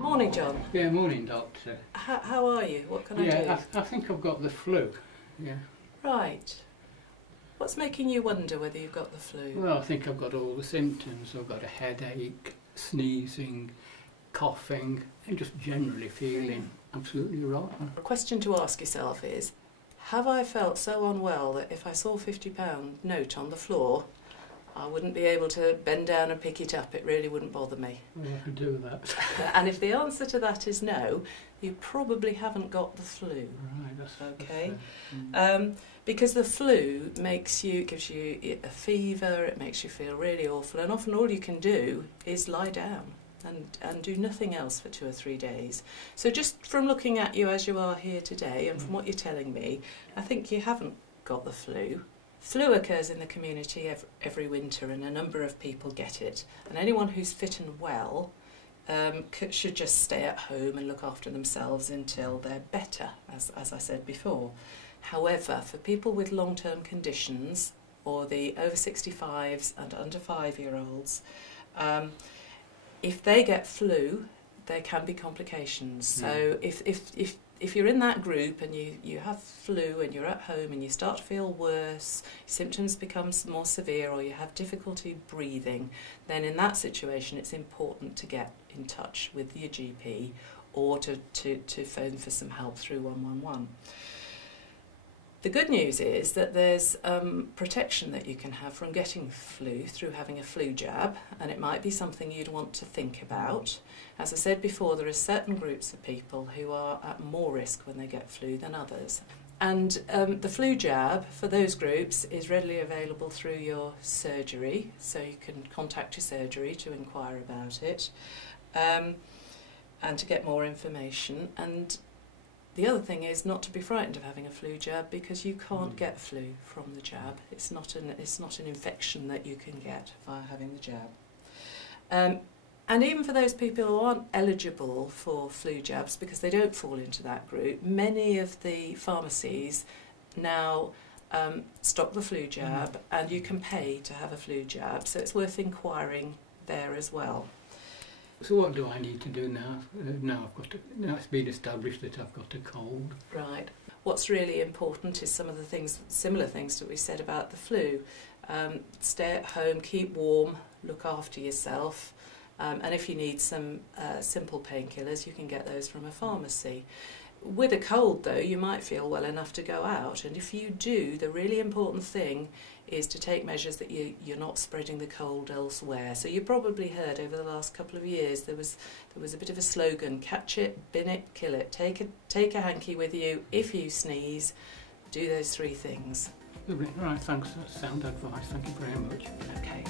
Morning, John. Yeah, morning, Doctor. How are you? What can I do? Yeah, I think I've got the flu. Yeah. Right. What's making you wonder whether you've got the flu? Well, I think I've got all the symptoms. I've got a headache, sneezing, coughing, and just generally feeling absolutely rotten. A question to ask yourself is, have I felt so unwell that if I saw a £50 note on the floor, I wouldn't be able to bend down and pick it up? It really wouldn't bother me. Well, I could do that. And if the answer to that is no, you probably haven't got the flu. Right, that's okay. That's, Because the flu gives you a fever, it makes you feel really awful, and often all you can do is lie down and do nothing else for 2 or 3 days. So just from looking at you as you are here today and from what you're telling me, I think you haven't got the flu. Flu occurs in the community every winter, and a number of people get it. And anyone who's fit and well should just stay at home and look after themselves until they're better, as I said before. However, for people with long-term conditions, or the over 65s and under 5-year-olds, if they get flu, there can be complications. So if you're in that group and you have flu and you're at home and you start to feel worse, symptoms become more severe, or you have difficulty breathing, then in that situation it's important to get in touch with your GP or to phone for some help through 111. The good news is that there's protection that you can have from getting flu through having a flu jab, and it might be something you'd want to think about. As I said before, there are certain groups of people who are at more risk when they get flu than others. And the flu jab for those groups is readily available through your surgery, so you can contact your surgery to inquire about it and to get more information. And the other thing is not to be frightened of having a flu jab, because you can't get flu from the jab. It's not an infection that you can get via having the jab. And even for those people who aren't eligible for flu jabs because they don't fall into that group, many of the pharmacies now stock the flu jab, and you can pay to have a flu jab, so it's worth inquiring there as well. So what do I need to do now? Now it's been established that I've got a cold. Right. What's really important is some of the similar things that we said about the flu. Stay at home, keep warm, look after yourself, and if you need some simple painkillers, you can get those from a pharmacy. With a cold though, you might feel well enough to go out, and if you do, the really important thing is to take measures that you're not spreading the cold elsewhere. So you probably heard over the last couple of years there was a bit of a slogan: catch it, bin it, kill it. Take a hanky with you if you sneeze. Do those 3 things. Right, thanks. That's sound advice. Thank you very much. Okay.